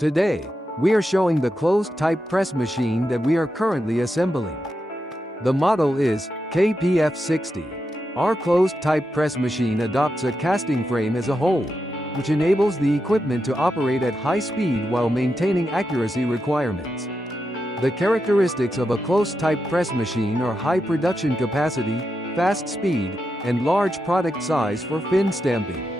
Today, we are showing the closed-type press machine that we are currently assembling. The model is KPF60. Our closed-type press machine adopts a casting frame as a whole, which enables the equipment to operate at high speed while maintaining accuracy requirements. The characteristics of a closed-type press machine are high production capacity, fast speed, and large product size for fin stamping.